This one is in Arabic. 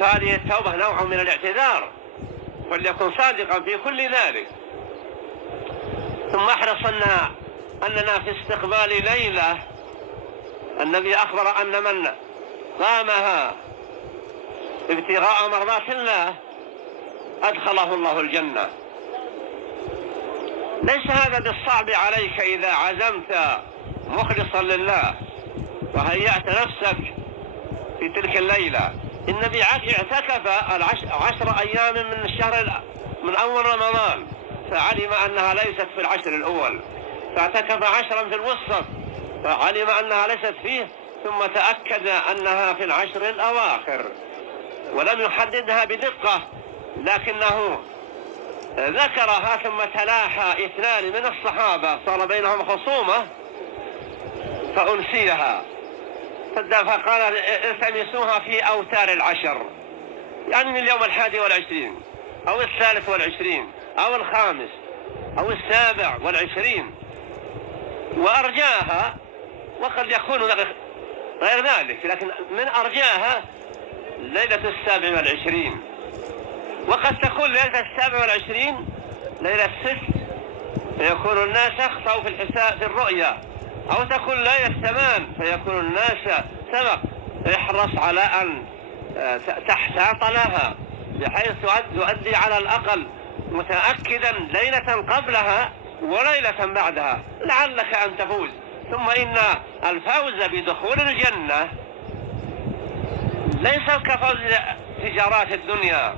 فهذه التوبة نوع من الاعتذار، فليكن صادقا في كل ذلك. ثم احرص أننا في استقبال ليلة النبي أخبر أن من قامها ابتغاء مرضات الله أدخله الله الجنة. ليس هذا بالصعب عليك إذا عزمت مخلصا لله وهيأت نفسك في تلك الليلة. النبي اعتكف 10 أيام من الشهر من أول رمضان، فعلم أنها ليست في العشر الأول، فاعتكف 10 في الوسط فعلم أنها ليست فيه، ثم تأكد أنها في العشر الأواخر ولم يحددها بدقة، لكنه ذكرها. ثم تلاحى 2 من الصحابة صار بينهم خصومة فأنسيها، فقال التمسوها في أوتار العشر، يعني من اليوم 21 أو 23 أو 5 أو 27، وأرجاها. وقد يكون غير ذلك، لكن من أرجاها ليلة 27، وقد تكون ليلة 27 ليلة 6 فيكون الناس أخطأوا في الحساب في الرؤيا، أو تكون ليلة 8 فيكون الناس سبق. احرص على أن تحتاط لها بحيث تؤدي على الأقل متأكدا ليلة قبلها وليلة بعدها لعلك أن تفوز. ثم إن الفوز بدخول الجنة ليس كفوز تجارات الدنيا